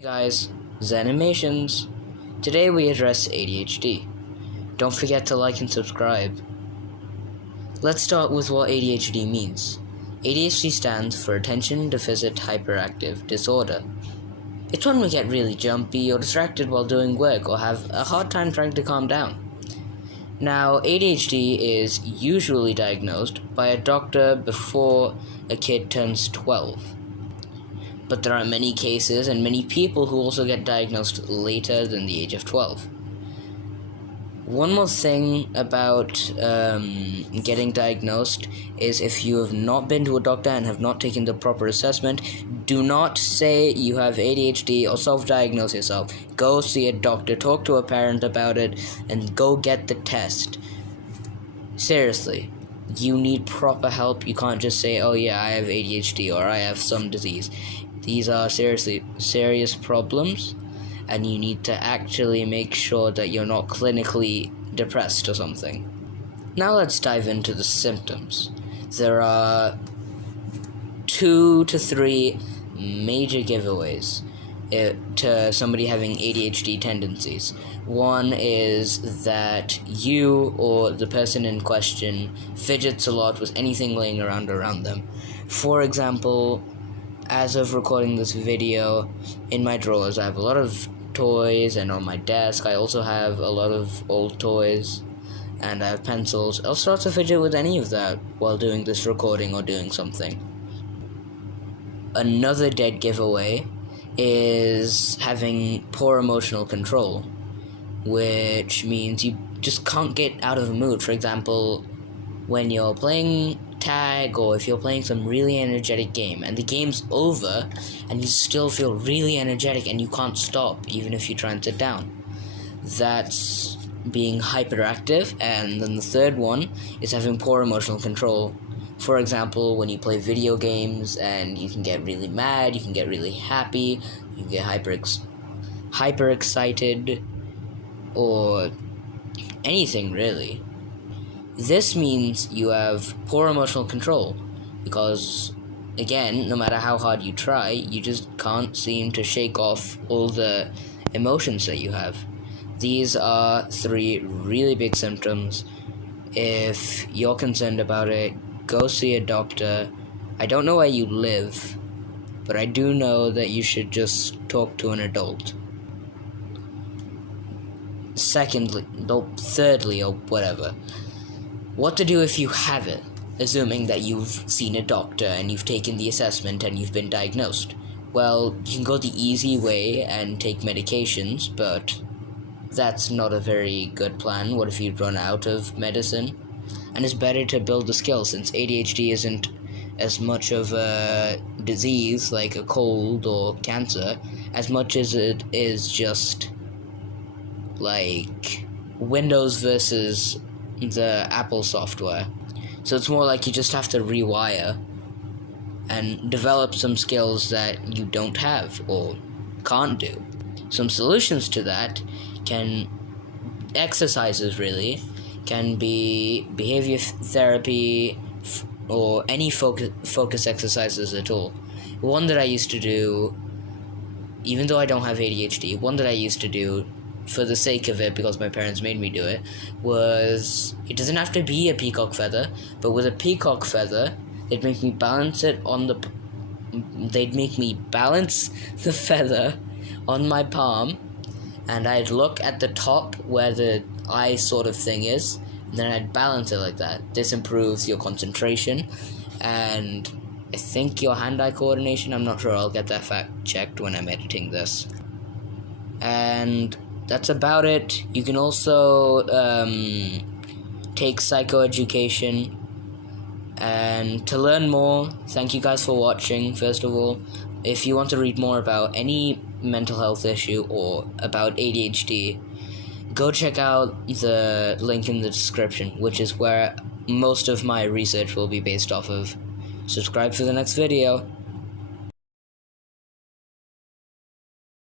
Hey guys, Zanimations. Today we address ADHD. Don't forget to like and subscribe. Let's start with what ADHD means. ADHD stands for Attention Deficit Hyperactive Disorder. It's when we get really jumpy or distracted while doing work or have a hard time trying to calm down. Now, ADHD is usually diagnosed by a doctor before a kid turns 12. But there are many cases and many people who also get diagnosed later than the age of 12. One more thing about getting diagnosed is if you have not been to a doctor and have not taken the proper assessment, do not say you have ADHD or self-diagnose yourself. Go see a doctor, talk to a parent about it, and go get the test. Seriously. You need proper help. You can't just say, oh yeah, I have ADHD or I have some disease. These are serious problems, and you need to actually make sure that you're not clinically depressed or something. Now let's dive into the symptoms. There are 2 to 3 major giveaways to somebody having ADHD tendencies. One is that you or the person in question fidgets a lot with anything laying around them. For example, as of recording this video, in my drawers I have a lot of toys, and on my desk I also have a lot of old toys, and I have pencils. I'll start to fidget with any of that while doing this recording or doing something. Another dead giveaway is having poor emotional control, which means you just can't get out of a mood. For example, when you're playing tag, or if you're playing some really energetic game and the game's over and you still feel really energetic and you can't stop even if you try and sit down, that's being hyperactive. And then the third one is having poor emotional control. For example, when you play video games and you can get really mad, you can get really happy, you can get hyper excited, or anything really. This means you have poor emotional control because, again, no matter how hard you try, you just can't seem to shake off all the emotions that you have. These are 3 really big symptoms. If you're concerned about it, go see a doctor. I don't know where you live, but I do know that you should just talk to an adult. Thirdly, or whatever, what to do if you have it, assuming that you've seen a doctor and you've taken the assessment and you've been diagnosed. Well, you can go the easy way and take medications, but that's not a very good plan. What if you run out of medicine? And it's better to build the skill, since ADHD isn't as much of a disease like a cold or cancer, as much as it is just like Windows versus the Apple software. So it's more like you just have to rewire and develop some skills that you don't have or can't do. Some solutions to that exercises really, can be behavior therapy or any focus exercises at all. One that I used to do, even though I don't have ADHD, one that I used to do for the sake of it, because my parents made me do it, was, it doesn't have to be a peacock feather, but with a peacock feather, they'd make me balance the feather on my palm, and I'd look at the top where the eye sort of thing is, and then I'd balance it like that. This improves your concentration, and I think your hand-eye coordination. I'm not sure, I'll get that fact checked when I'm editing this. And that's about it. You can also take psychoeducation. And to learn more, thank you guys for watching, first of all. If you want to read more about any mental health issue or about ADHD, go check out the link in the description, which is where most of my research will be based off of. Subscribe for the next video.